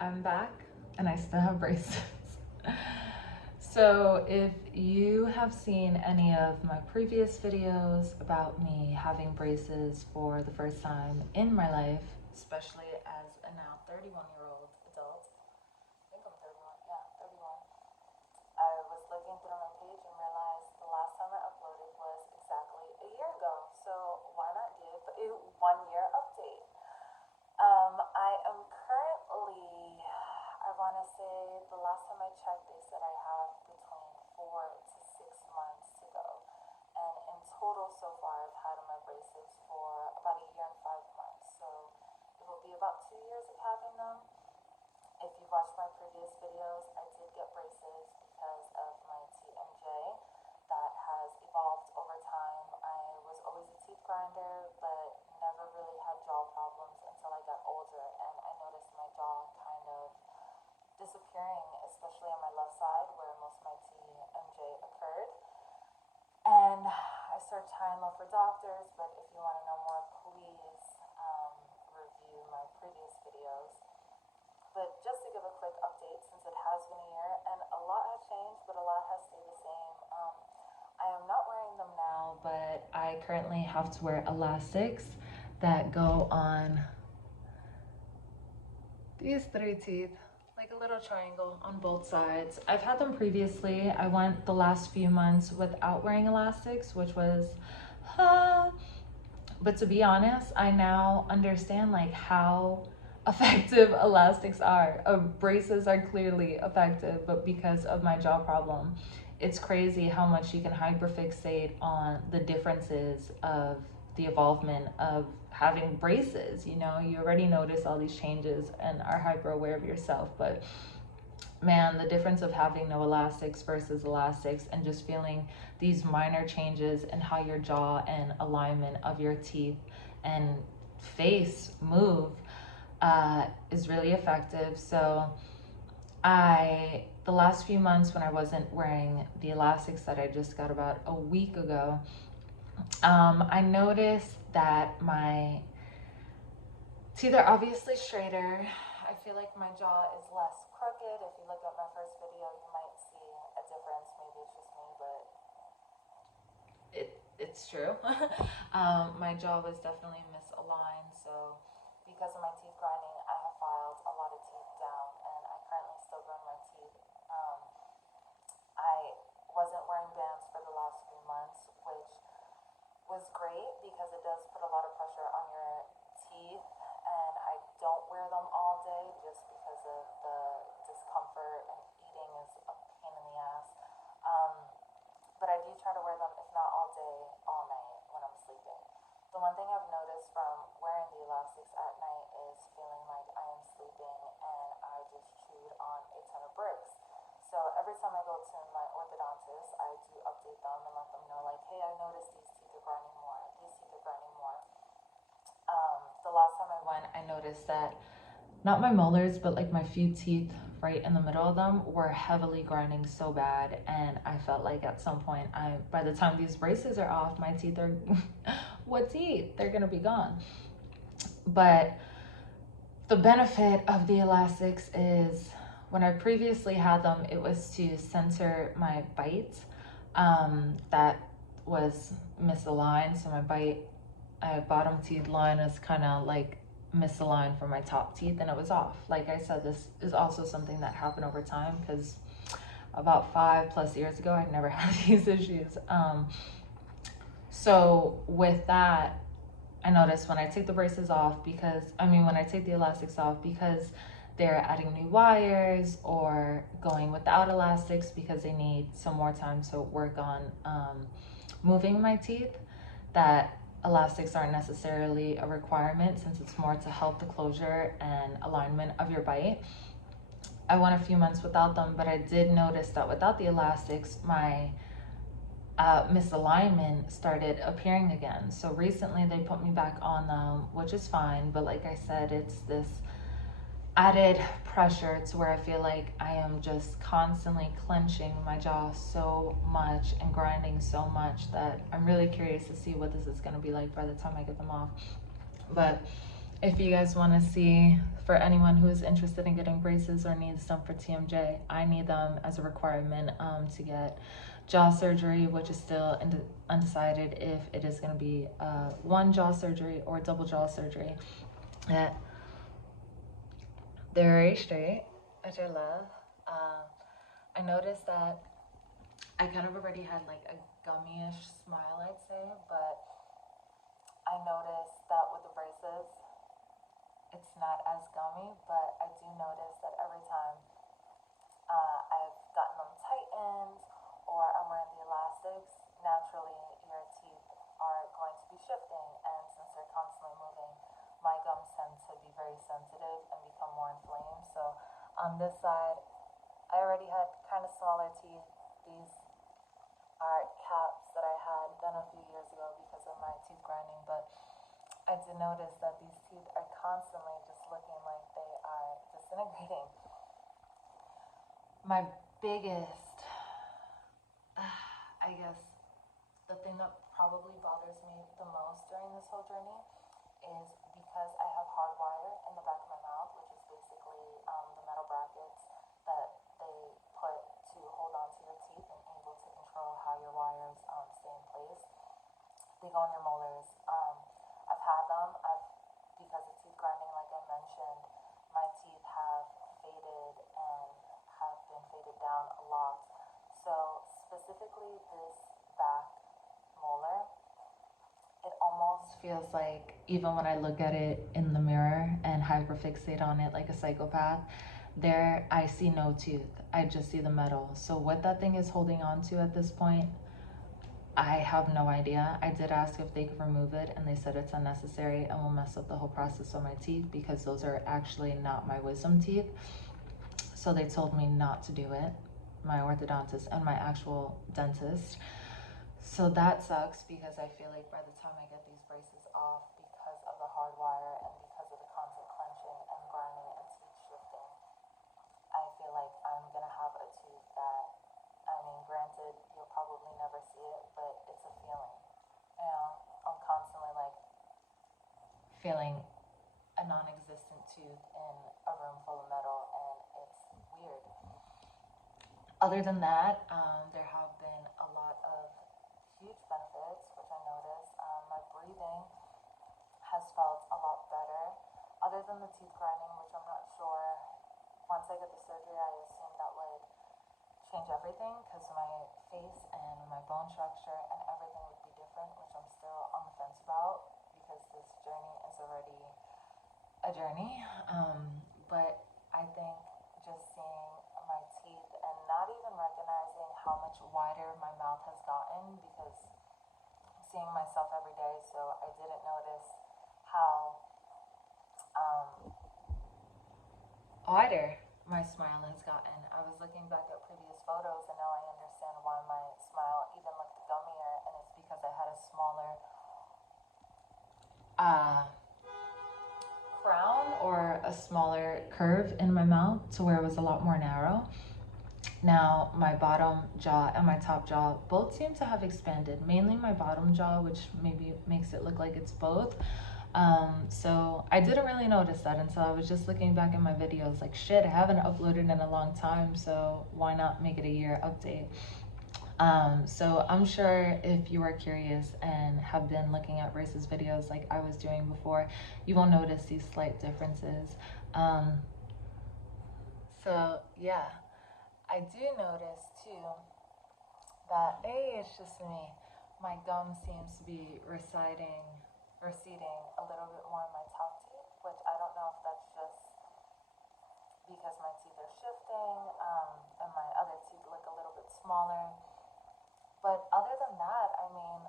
I'm back and I still have braces. So if you have seen any of my previous videos about me having braces for the first time in my life, especially as a now 31-year-old adult, I think I'm 31, yeah, 31. I was looking through my page and realized the last time I uploaded was exactly a year ago. So why not give a 1 year update? I am currently, I want to say the last time I checked, they said I have between 4 to 6 months to go. And in total so far, I've had my braces for about a year and 5 months. So it will be about 2 years of having them. If you watched my previous videos, I did get braces because of my TMJ that has evolved over time. I was always a teeth grinder, but never really had jaw problems until I got older, and I noticed my jaw kind of disappearing, especially on my left side where most of my TMJ occurred. And I started trying to look for doctors, but if you want to know more, please review my previous videos. But just to give a quick update, since it has been a year, and a lot has changed, but a lot has stayed the same. I am not wearing them now, but I currently have to wear elastics that go on these three teeth, like a little triangle on both sides. I've had them previously. I went the last few months without wearing elastics, which was, but to be honest, I now understand like how effective elastics are. Braces are clearly effective, but because of my jaw problem, it's crazy how much you can hyperfixate on the differences of the involvement of having braces. You know, you already notice all these changes and are hyper aware of yourself, but man, the difference of having no elastics versus elastics and just feeling these minor changes in how your jaw and alignment of your teeth and face move is really effective. So the last few months when I wasn't wearing the elastics that I just got about a week ago, I noticed that my teeth are obviously straighter. I feel like my jaw is less crooked. If you look at my first video, you might see a difference. Maybe it's just me, but it's true. My jaw was definitely misaligned. So because of my teeth grinding, I have filed a lot of teeth down, and I currently still grind my teeth. I wasn't wearing bands for the last few months, which was great because it does put a lot of pressure on your teeth, and I don't wear them all day just because of the discomfort, and eating is a pain in the ass. But I do try to wear them, if not all day, all night when I'm sleeping. The one thing I've noticed from wearing the elastics at night is feeling like I am sleeping and I just chewed on a ton of bricks. So every time I go to my orthodontist, I do update them and let them know, like, hey, I noticed these teeth are grinding more, these teeth are grinding more. The last time I went, I noticed that not my molars, but like my few teeth right in the middle of them were heavily grinding so bad. And I felt like at some point, by the time these braces are off, my teeth are, what teeth? They're gonna be gone. But the benefit of the elastics is when I previously had them, it was to center my bite that was misaligned. So my bottom teeth line is kind of like misaligned from my top teeth, and it was off. Like I said, this is also something that happened over time because about 5+ years ago, I never had these issues. So with that, I noticed when I take the braces off, when I take the elastics off, because they're adding new wires or going without elastics because they need some more time to work on moving my teeth, that elastics aren't necessarily a requirement since it's more to help the closure and alignment of your bite. I went a few months without them, but I did notice that without the elastics, my misalignment started appearing again. So recently they put me back on them, which is fine, but like I said, it's this added pressure to where I feel like I am just constantly clenching my jaw so much and grinding so much that I'm really curious to see what this is going to be like by the time I get them off. But If you guys want to see, for anyone who is interested in getting braces or needs them for TMJ, I need them as a requirement to get jaw surgery, which is still undecided if it is going to be one jaw surgery or double jaw surgery. They're very straight, which I love. I noticed that I kind of already had like a gummy-ish smile, I'd say, but I noticed that with the braces, it's not as gummy, but I do notice that every time I've gotten them tightened or I'm wearing the elastics, naturally your teeth are going to be shifting, and since they're constantly moving, my gums tend to be very sensitive and become more inflamed. So on this side, I already had kind of smaller teeth. These are caps that I had done a few years ago because of my teeth grinding, but I did notice that these teeth are constantly just looking like they are disintegrating. My biggest, I guess, the thing that probably bothers me the most during this whole journey is because I have hard wire in the back of my mouth, which is basically the metal brackets that they put to hold on to your teeth and able to control how your wires stay in place. They go in your molars. I've had them. Because of teeth grinding, like I mentioned, my teeth have faded and have been faded down a lot. So specifically this back molar, it almost feels like, even when I look at it in the mirror and hyperfixate on it like a psychopath, there I see no tooth. I just see the metal. So what that thing is holding on to at this point, I have no idea. I did ask if they could remove it, and they said it's unnecessary and will mess up the whole process of my teeth because those are actually not my wisdom teeth. So they told me not to do it, my orthodontist and my actual dentist. So that sucks because I feel like by the time I get these braces off, because of the hard wire and because of the constant clenching and grinding and teeth shifting, I feel like I'm gonna have a tooth that, I mean, granted, you'll probably never see it, but it's a feeling. You know, I'm constantly like feeling a non-existent tooth in a room full of metal, and it's weird. Other than that, there have been a lot of huge benefits, which I noticed. My breathing has felt a lot better, other than the teeth grinding, which I'm not sure. Once I get the surgery, I assume that would change everything because my face and my bone structure and everything would be different, which I'm still on the fence about because this journey is already a journey. But I think just seeing my teeth and not even recognizing how much wider my mouth has gotten, because I'm seeing myself every day, so I didn't notice how wider my smile has gotten. I was looking back at previous photos and now I understand why my smile even looked gummier, and it's because I had a smaller crown or a smaller curve in my mouth to where it was a lot more narrow. Now my bottom jaw and my top jaw both seem to have expanded, mainly my bottom jaw, which maybe makes it look like it's both. So I didn't really notice that until I was just looking back at my videos, like, shit, I haven't uploaded in a long time, so why not make it a year update? So I'm sure if you are curious and have been looking at braces videos like I was doing before, you will notice these slight differences. So yeah, I do notice too that, hey, it's just me, my gum seems to be receding a little bit more in my top teeth, which I don't know if that's just because my teeth are shifting and my other teeth look a little bit smaller. But other than that, I mean,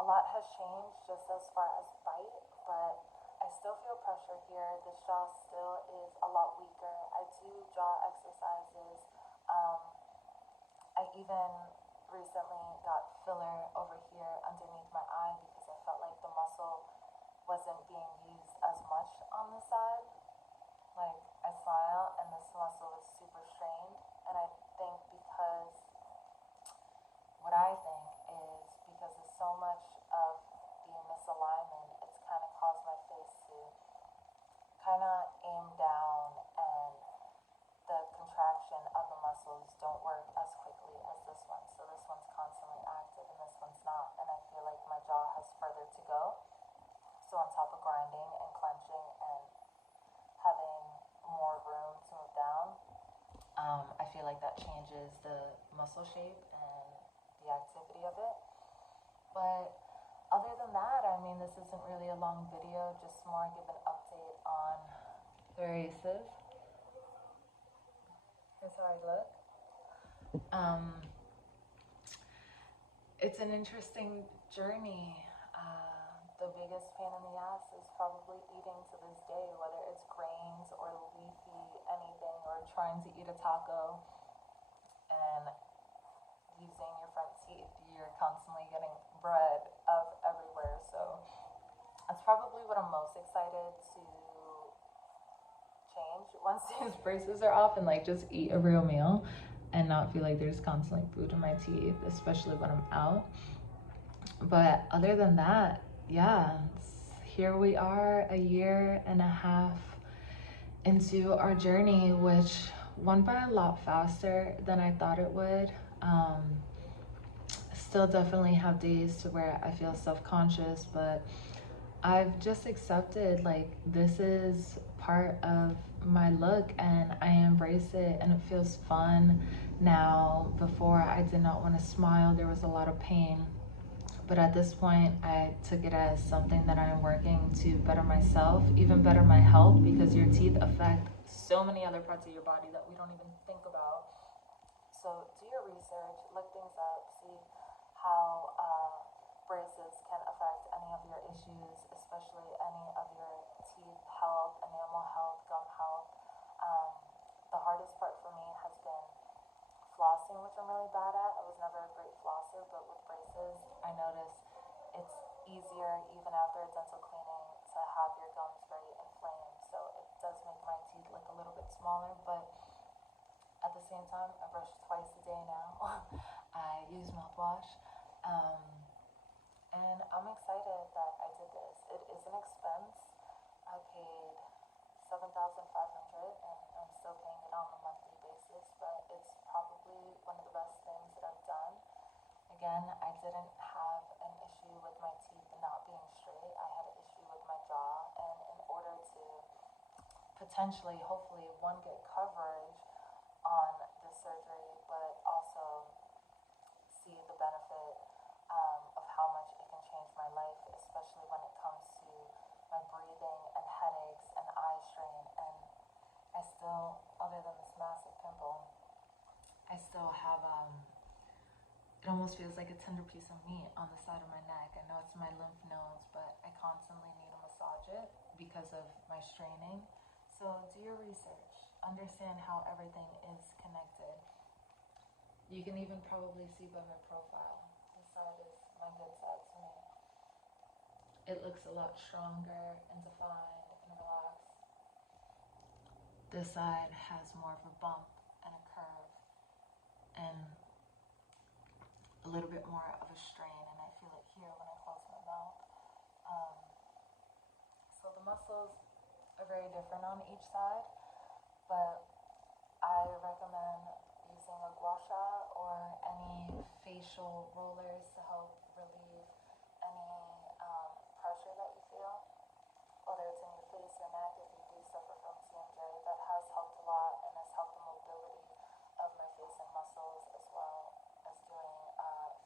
a lot has changed just as far as bite, but I still feel pressure here. This jaw still is a lot weaker. I do jaw exercises. I even recently got filler over here underneath my eye because I felt like the muscle wasn't being used as much on the side. Like, I smile and this muscle is super strained, and I think because because of so much of the misalignment, it's kind of caused my face to feel like that changes the muscle shape and the activity of it. But other than that, I mean, this isn't really a long video, just more give an update on the braces. Here's how I look. It's an interesting journey. The biggest pain in the ass is probably eating to this day, whether it's grains or leafy anything, or trying to eat a taco and using your front teeth. You're constantly getting bread up everywhere. So that's probably what I'm most excited to change once these braces are off, and like just eat a real meal and not feel like there's constantly food in my teeth, especially when I'm out. But other than that, yeah, here we are, a year and a half into our journey, which went by a lot faster than I thought it would. Still definitely have days to where I feel self-conscious, but I've just accepted like this is part of my look and I embrace it, and it feels fun now. Before, I did not want to smile, there was a lot of pain. But at this point, I took it as something that I'm working to better myself, even better my health, because your teeth affect so many other parts of your body that we don't even think about. So do your research, look things up, see how braces can affect any of your issues, especially any of your teeth health, enamel health, gum health. The hardest part for me has been flossing, which I'm really bad at. I was never a great flosser, but with braces, I notice it's easier even after a dental cleaning to have your gums very inflamed. So it does make my teeth look a little bit smaller, but at the same time, I brush twice a day now. I use mouthwash. And I'm excited that I did this. It is an expense. I paid $7,500 and I'm still paying it on a monthly basis, but it's probably one of the best things that I've done. Again, I didn't have an issue with my teeth not being straight. I had an issue with my jaw, and in order to potentially, hopefully, one, get coverage on this surgery, but also see the benefit of how much it can change my life, especially when it comes to my breathing and headaches and eye strain. And I still, other than this massive pimple, I still have, it almost feels like a tender piece of meat on the side of my neck. I know it's my lymph nodes, but I constantly need to massage it because of my straining. So do your research, understand how everything is connected. You can even probably see by my profile, this side is my good side to me. It looks a lot stronger and defined and relaxed. This side has more of a bump and a curve and a little bit more of a strain, and I feel it here when I close my mouth. So the muscles are very different on each side, but I recommend using a gua sha or any facial rollers to help relieve any pressure that you feel, whether it's in your face or neck. If you do suffer from TMJ, that has helped a lot and has helped the mobility of my face and muscles, as well as doing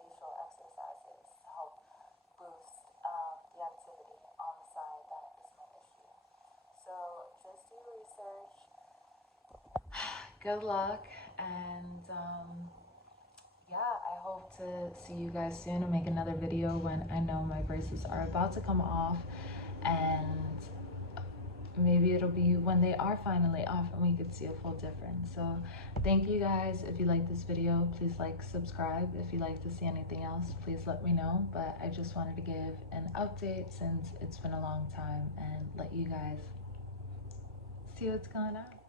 facial exercises to help boost the activity on the side that is my issue. So just do your research. Good luck, and yeah, I hope to see you guys soon and make another video when I know my braces are about to come off, and maybe it'll be when they are finally off and we could see a full difference. So thank you guys. If you like this video, please like, subscribe. If you'd like to see anything else, please let me know. But I just wanted to give an update since it's been a long time and let you guys see what's going on.